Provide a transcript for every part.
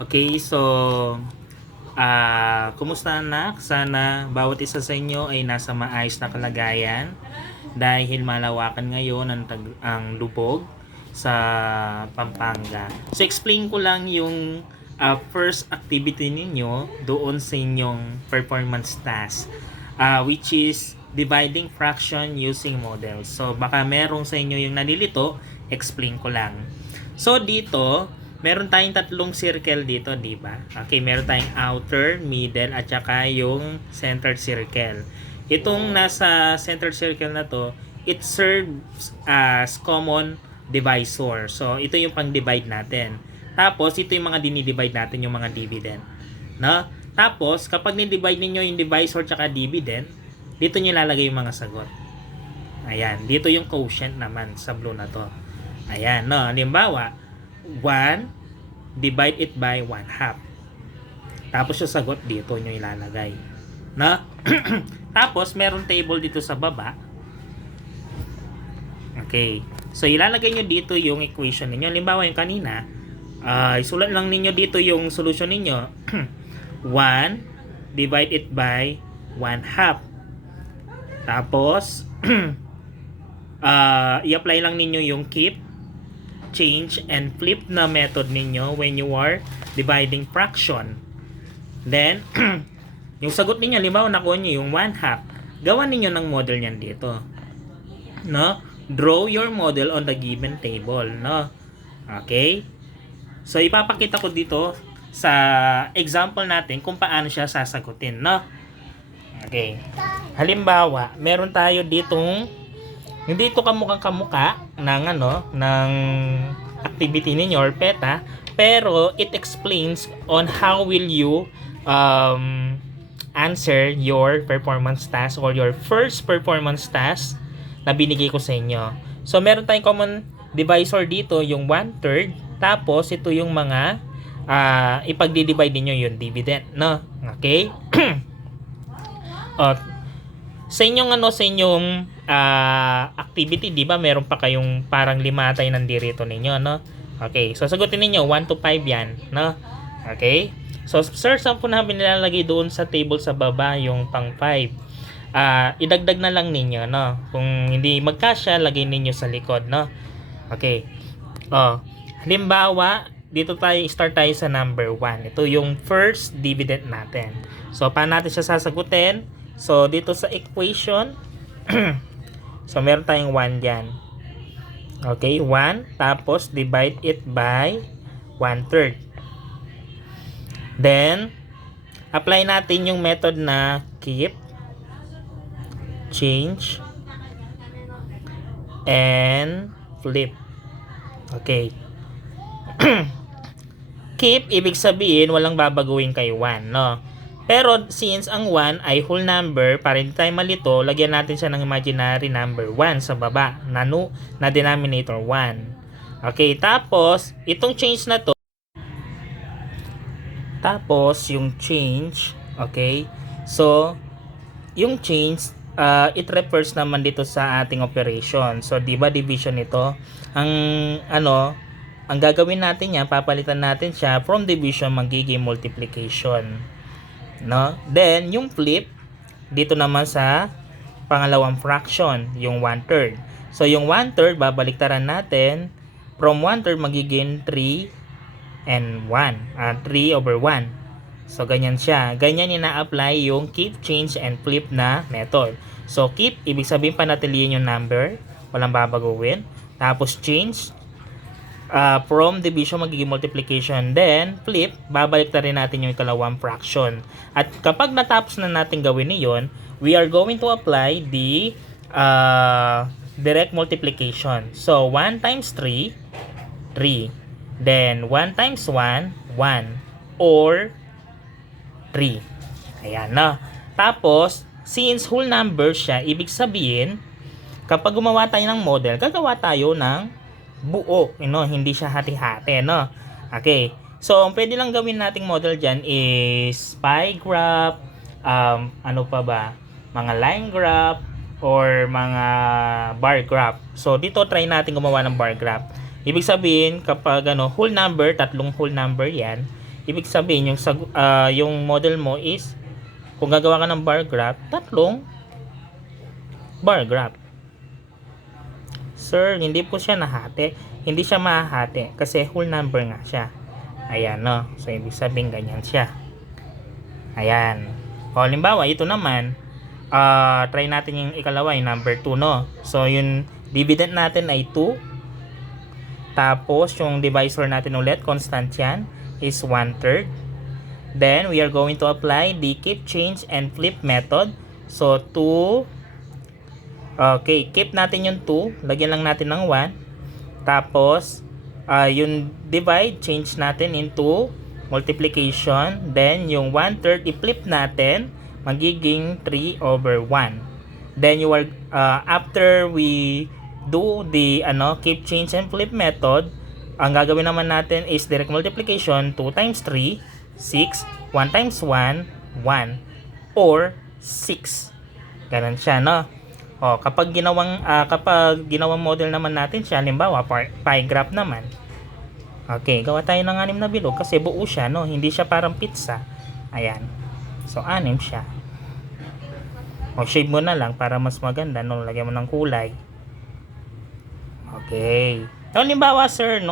Okay, so kumusta anak? Sana bawat isa sa inyo ay nasa maayos na kalagayan dahil malawakan ngayon ang lubog sa Pampanga. So explain ko lang yung first activity ninyo doon sa inyong performance task, which is dividing fraction using models. So baka merong sa inyo yung nalilito, explain ko lang. So dito, meron tayong tatlong circle dito, di ba? Okay, meron tayong outer, middle, at saka yung centered circle. Itong nasa centered circle na to, it serves as common divisor. So, ito yung pang-divide natin. Tapos, ito yung mga dinidivide natin, yung mga dividend. No? Tapos, kapag ni-divide ninyo yung divisor tsaka dividend, dito nyo ilalagay yung mga sagot. Ayan, dito yung quotient naman sa blue na to. Ayan, no? Halimbawa, 1, divide it by 1/2. Tapos yung sagot dito nyo ilalagay. No? Tapos, meron table dito sa baba. Okay. So, ilalagay nyo dito yung equation ninyo. Halimbawa, yung kanina, isulat lang ninyo dito yung solution ninyo. 1, divide it by 1/2. Tapos, i-apply lang ninyo yung keep, change, and flip na method ninyo when you are dividing fraction. Then, yung sagot ninyo, halimbawa nakuha nyo yung 1/2, gawan ninyo ng model niyan dito. No? Draw your model on the given table. No? Okay? So, ipapakita ko dito sa example natin kung paano siya sasagutin. No? Okay. Halimbawa, meron tayo ditong hindi ito kamukha ng ng activity ninyo or PETA, pero it explains on how will you answer your performance task or your first performance task na binigay ko sa inyo. So meron tayong common divisor dito, yung 1/3, tapos ito yung mga ipagdi-divide niyo yung dividend, no? Okay? Sa inyong activity, 'di ba? Meron pa kayong parang limatay nandirito ninyo, no? Okay. So sagutin niyo 1 to 5 'yan, no? Okay? So sir, saan po namin nilalagay doon sa table sa baba yung pang 5? Idagdag na lang ninyo, no? Kung hindi magkasya, lagay ninyo sa likod, no? Okay. Halimbawa, dito start tayo sa number 1. Ito yung first dividend natin. So paano natin siya sasagutin? So, dito sa equation, so, meron tayong 1 dyan. Okay, 1. Tapos, divide it by 1/3. Then, apply natin yung method na keep, change, and flip. Okay. Keep, ibig sabihin, walang babaguhin kay 1, no? Pero since ang 1 ay whole number, para hindi tayo malito, lagyan natin siya ng imaginary number 1 sa baba na denominator 1. Okay, tapos itong change na to, tapos yung change, okay, so yung change, it refers naman dito sa ating operation. So di ba division ito, ang gagawin natin yan, papalitan natin siya from division magiging multiplication. No? Then, yung flip, dito naman sa pangalawang fraction, yung 1/3. So, yung 1/3, babaliktaran natin. From 1/3, magiging 3 and 1. 3/1. So, ganyan siya. Ganyan ina-apply yung keep, change, and flip na method. So, keep, ibig sabihin panatilihin yung number. Walang babaguhin. Tapos, change, from division magiging multiplication. Then, flip, babalik na rin natin yung ikalawang fraction. At kapag natapos na natin gawin niyon, we are going to apply the direct multiplication. So, 1 times 3, 3. Then, 1 times 1, 1. Or 3. Ayan na. Tapos, since whole number siya, ibig sabihin, kapag gumawa tayo ng model, gagawa tayo ng buo, hindi siya hati-hati, no? Okay. So, ang pwede lang gawin nating model dyan is pie graph, ano pa ba? Mga line graph, or mga bar graph. So, dito try natin gumawa ng bar graph. Ibig sabihin, kapag whole number, tatlong whole number yan, ibig sabihin, yung model mo is, kung gagawa ka ng bar graph, tatlong bar graph. Sir, hindi po siya nahati. Hindi siya mahahati kasi whole number nga siya. Ayan, no? So, ibig sabihin, ganyan siya. Ayan. O, halimbawa, ito naman, try natin yung ikalawa, yung number 2, no? So, yung dividend natin ay 2. Tapos, yung divisor natin ulit, constant yan, is 1/3. Then, we are going to apply the keep, change, and flip method. So, 2. Okay, keep natin yung 2. Lagyan lang natin ng 1. Tapos, yung divide, change natin into multiplication. Then, yung 1/3, i-flip natin, magiging 3/1. Then, after we do the keep, change, and flip method, ang gagawin naman natin is direct multiplication. 2 times 3, 6. 1 times 1, 1. Or 6. Ganun siya, no? O, kapag ginawang model naman natin siya, halimbawa, pie graph naman. Okay, gawa tayo ng 6 na bilog kasi buo siya, no? Hindi siya parang pizza. Ayan. So, 6 siya. O, shade mo na lang para mas maganda, no? Lagyan mo ng kulay. Okay. So, halimbawa, sir,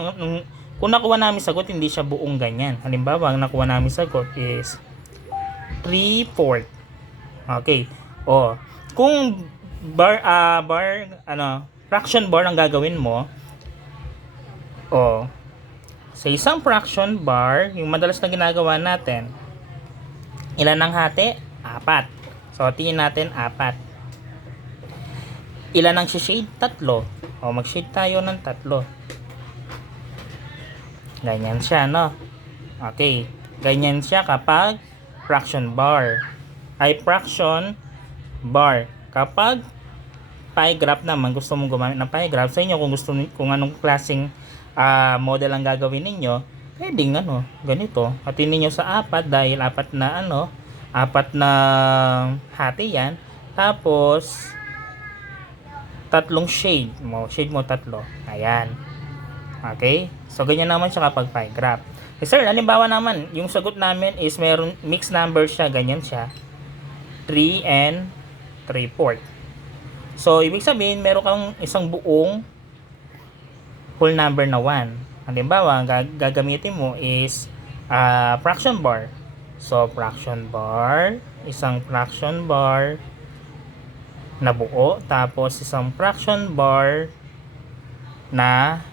kung nakuha namin sagot, hindi siya buong ganyan. Halimbawa, ang nakuha namin sagot is 3/4. Okay. O, kung fraction bar ang gagawin mo, sa isang fraction bar, yung madalas na ginagawa natin, ilan ang hati? 4. So, tingin natin 4. Ilan ang shade? 3. Mag-shade tayo ng 3. Ganyan siya, no? Okay. Ganyan siya kapag fraction bar. Fraction bar. Kapag pie graph naman, gusto mong gumamit ng pie graph, sa inyo kung anong klaseng model ang gagawin ninyo, pwedeng ganito. Hatiin niyo sa 4 dahil 4 na hati yan. Tapos 3 shade mo 3. Ayan. Okay? So ganyan naman siya kapag pie graph. Sir, halimbawa naman, yung sagot namin is meron mixed number siya, ganyan siya. 3 and 3/4. So, ibig sabihin, meron kang isang buong whole number na 1. Halimbawa, gagamitin mo is fraction bar. So, fraction bar, isang fraction bar na buo, tapos isang fraction bar na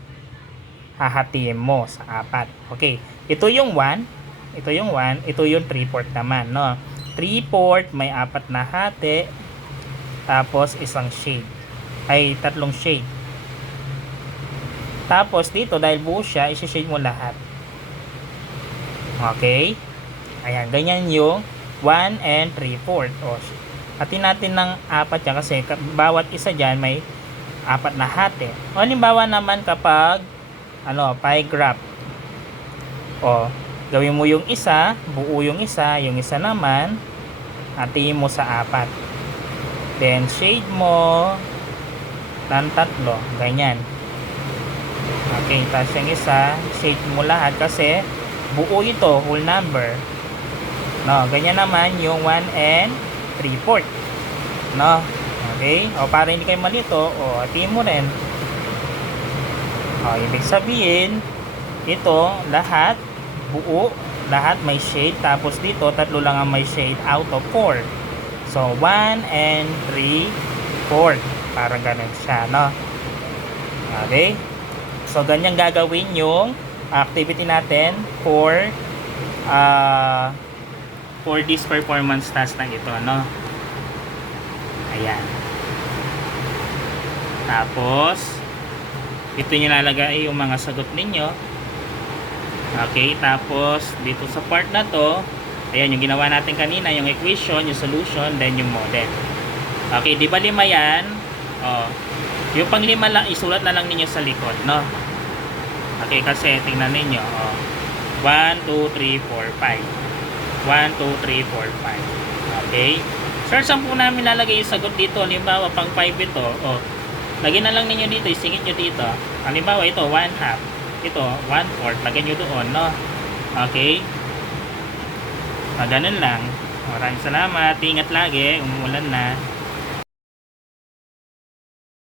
hahatiin mo sa 4. Okay, ito yung 1, ito yung 3/4 naman, no? 3/4 may 4 na hati, tapos isang shade, 3 shade. Tapos dito, dahil buo siya, isi-shade mo lahat. Okay? Ayan, ganyan yung 1 and 3/4. Hatiin natin ng 4 yan kasi bawat isa dyan may 4 na hati. Halimbawa naman kapag pie graph. Gawin mo yung isa, buo yung isa naman, hatiin mo sa 4. Then, shade mo ng 3. Ganyan. Okay, tapos yung isa, shade mo lahat kasi buo ito, whole number. No, ganyan naman yung 1 and 3/4. No? Okay? Para hindi kayo malito, hatiin mo rin. Ibig sabihin, ito, lahat, buo, lahat may shade. Tapos dito, 3 lang ang may shade out of 4. So, 1 and 3/4. Parang ganun siya, no? Okay? So, ganyan gagawin yung activity natin for this performance task na ito, no? Ayan. Tapos, ito yung nilalagay yung mga sagot ninyo. Okay, tapos dito sa part na to, ayan yung ginawa natin kanina, yung equation, yung solution, then yung model. Okay, di ba 5 yan? Yung pang 5 lang, isulat na lang ninyo sa likod, no? Okay, kasi tingnan ninyo, 1, 2, 3, 4, 5. 1, 2, 3, 4, 5. Okay? Sir, saan po namin lalagay yung sagot dito? Halimbawa, pang 5 ito. lagyan na lang ninyo dito, isingit nyo dito. Halimbawa, ito, 1/2. Ito, 1/4. Lagyan nyo doon, no? Okay? Ganun lang. Maraming salamat. Ingat lagi. Umuulan na.